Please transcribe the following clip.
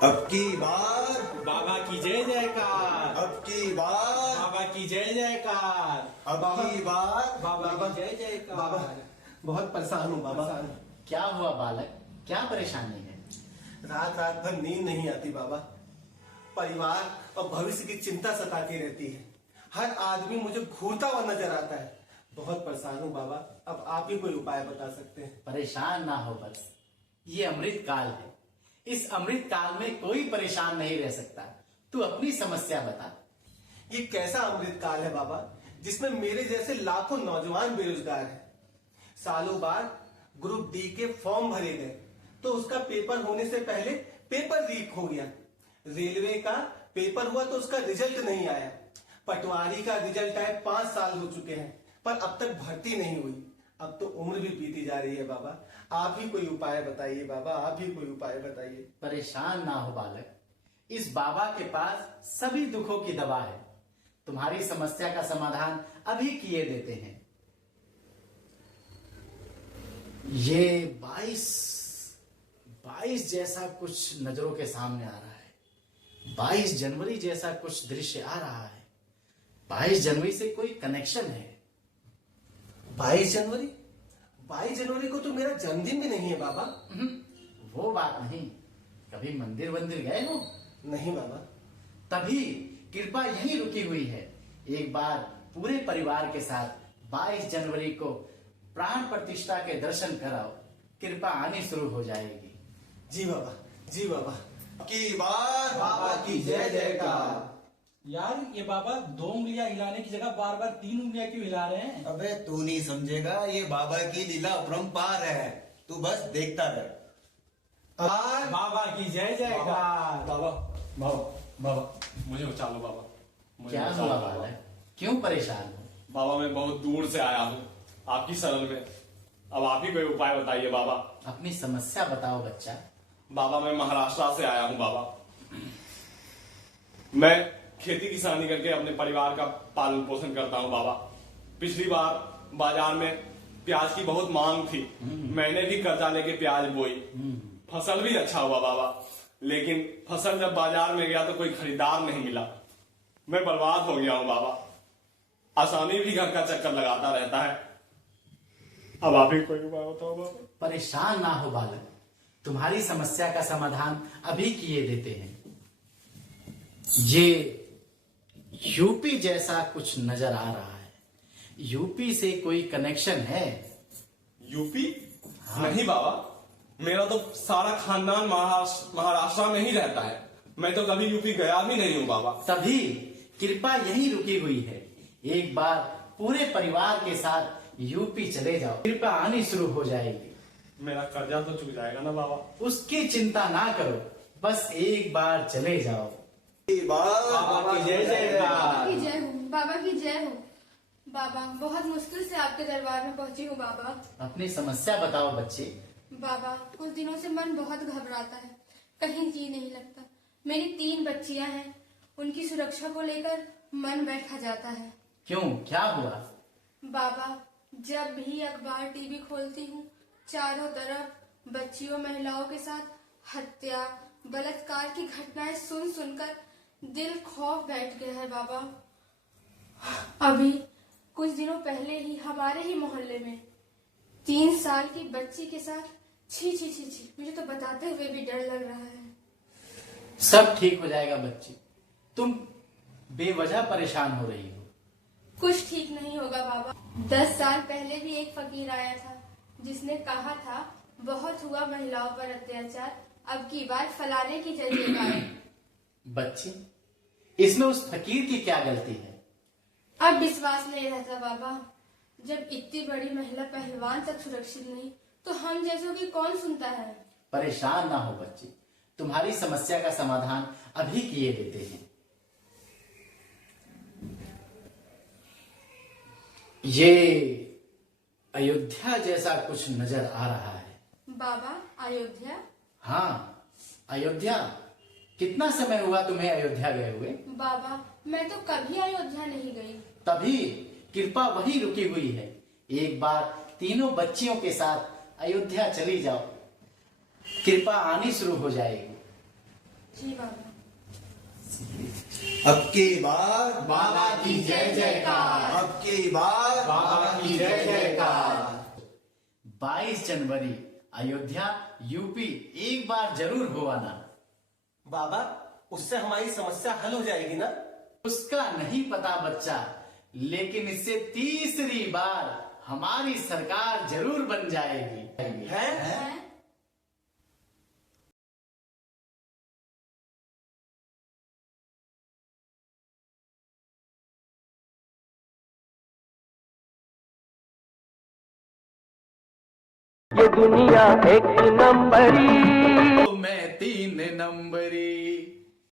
अब की बार बाबा की जय जयकार। अब की बार बाबा की जय जयकार। अब की बार बाबा की जय जयकार। बाबा बहुत परेशान हूँ बाबा। क्या हुआ बालक, क्या परेशानी है? रात रात भर नींद नहीं आती बाबा। परिवार और भविष्य की चिंता सताती रहती है। हर आदमी मुझे घूरता हुआ नजर आता है। बहुत परेशान हूँ बाबा। अब आप ही कोई उपाय बता सकते हैं। परेशान ना हो बस, ये अमृत काल है। इस अमृत काल में कोई परेशान नहीं रह सकता। तू अपनी समस्या बता। ये कैसा अमृत काल है बाबा जिसमें मेरे जैसे लाखों नौजवान बेरोजगार हैं। सालों बाद ग्रुप डी के फॉर्म भरे गए तो उसका पेपर होने से पहले पेपर लीक हो गया। रेलवे का पेपर हुआ तो उसका रिजल्ट नहीं आया। पटवारी का रिजल्ट आए 5 साल हो चुके हैं पर अब तक भर्ती नहीं हुई। अब तो उम्र भी बीती जा रही है बाबा। आप ही कोई उपाय बताइए बाबा, आप ही कोई उपाय बताइए। परेशान ना हो बालक, इस बाबा के पास सभी दुखों की दवा है। तुम्हारी समस्या का समाधान अभी किए देते हैं। ये 22 जैसा कुछ नजरों के सामने आ रहा है। 22 जनवरी जैसा कुछ दृश्य आ रहा है। 22 जनवरी से कोई कनेक्शन है। 22 जनवरी? 22 जनवरी को तो मेरा जन्मदिन भी नहीं है बाबा। वो बात नहीं। कभी मंदिर वंदिर गए हो? नहीं बाबा। तभी कृपा यहीं रुकी हुई है। एक बार पूरे परिवार के साथ 22 जनवरी को प्राण प्रतिष्ठा के दर्शन कराओ, कृपा आनी शुरू हो जाएगी। जी बाबा, जी बाबा। की बार बाबा की जय जयकार। यार ये बाबा 2 उंगलियां हिलाने की जगह बार बार 3 उंगलियां क्यों हिला रहे हैं? अबे तू नहीं समझेगा, ये बाबा की लीला अपरंपार है। तू बस देखता रह। बाबा की जय जयकार। बाबा बाबा बाबा मुझे बचा लो बाबा। मुझे क्या बचा हुआ लो बालक, क्यों परेशान हो? बाबा मैं बहुत दूर से आया हूँ आपकी शरण में। अब आप ही कोई उपाय बताइए बाबा। अपनी समस्या बताओ बच्चा। बाबा मैं महाराष्ट्र से आया हूँ बाबा। मैं खेती किसानी करके अपने परिवार का पालन पोषण करता हूँ बाबा। पिछली बार बाजार में प्याज की बहुत मांग थी। मैंने भी कर्जा लेके प्याज बोई। फसल भी अच्छा हुआ बाबा, लेकिन फसल जब बाजार में गया तो कोई खरीदार नहीं मिला। मैं बर्बाद हो गया हूँ बाबा। आसामी भी घर का चक्कर लगाता रहता है। अब आप ही कोई उपाय बताओ बाबा। परेशान ना हो बालक, तुम्हारी समस्या का समाधान अभी किए देते हैं। ये यूपी जैसा कुछ नजर आ रहा है। यूपी से कोई कनेक्शन है? यूपी? नहीं बाबा, मेरा तो सारा खानदान महाराष्ट्र में ही रहता है। मैं तो कभी यूपी गया भी नहीं हूँ बाबा। तभी कृपा यहीं रुकी हुई है। एक बार पूरे परिवार के साथ यूपी चले जाओ, कृपा आनी शुरू हो जाएगी। मेरा कर्जा तो चुक जाएगा ना बाबा। उसकी चिंता ना करो, बस एक बार चले जाओ। बाबा की जय जयकार। की जय हो, बाबा की जय हो। बाबा बहुत मुश्किल से आपके दरबार में पहुंची हूँ बाबा। अपनी समस्या बताओ बच्चे। बाबा कुछ दिनों से मन बहुत घबराता है, कहीं जी नहीं लगता। मेरी 3 बच्चियां हैं, उनकी सुरक्षा को लेकर मन बैठा जाता है। क्यों, क्या हुआ? बाबा जब भी अखबार टीवी खोलती हूँ, चारों तरफ बच्चियों महिलाओं के साथ हत्या बलात्कार की घटनाएं सुन सुनकर दिल खौफ बैठ गया है बाबा। अभी कुछ दिनों पहले ही हमारे ही मोहल्ले में 3 साल की बच्ची के साथ छी छी छी छी, मुझे तो बताते हुए भी डर लग रहा है। सब ठीक हो जाएगा बच्ची, तुम बेवजह परेशान हो रही हो। कुछ ठीक नहीं होगा बाबा। 10 साल पहले भी एक फकीर आया था जिसने कहा था बहुत हुआ महिलाओं पर अत्याचार, अब की बार फलाने की जय जयकार। बच्ची, इसमें उस फकीर की क्या गलती है? अब विश्वास नहीं रहता बाबा। जब इतनी बड़ी महिला पहलवान तक सुरक्षित नहीं तो हम जैसों की कौन सुनता है। परेशान ना हो बच्ची, तुम्हारी समस्या का समाधान अभी किए देते हैं। ये अयोध्या जैसा कुछ नजर आ रहा है। बाबा अयोध्या? हाँ, अयोध्या। कितना समय हुआ तुम्हें अयोध्या गए हुए? बाबा मैं तो कभी अयोध्या नहीं गई। तभी कृपा वहीं रुकी हुई है। एक बार तीनों बच्चियों के साथ अयोध्या चली जाओ, कृपा आनी शुरू हो जाएगी। जी बाबा। अब की बार बाबा की जय जयकार। अब की बार बाबा की जय जयकार। 22 जनवरी अयोध्या यूपी एक बार जरूर हो आना। बाबा, उससे हमारी समस्या हल हो जाएगी ना? उसका नहीं पता बच्चा, लेकिन इससे तीसरी बार हमारी सरकार जरूर बन जाएगी। है? हैं? ये दुनिया एक नंबरी। मैं 3 नंबरी।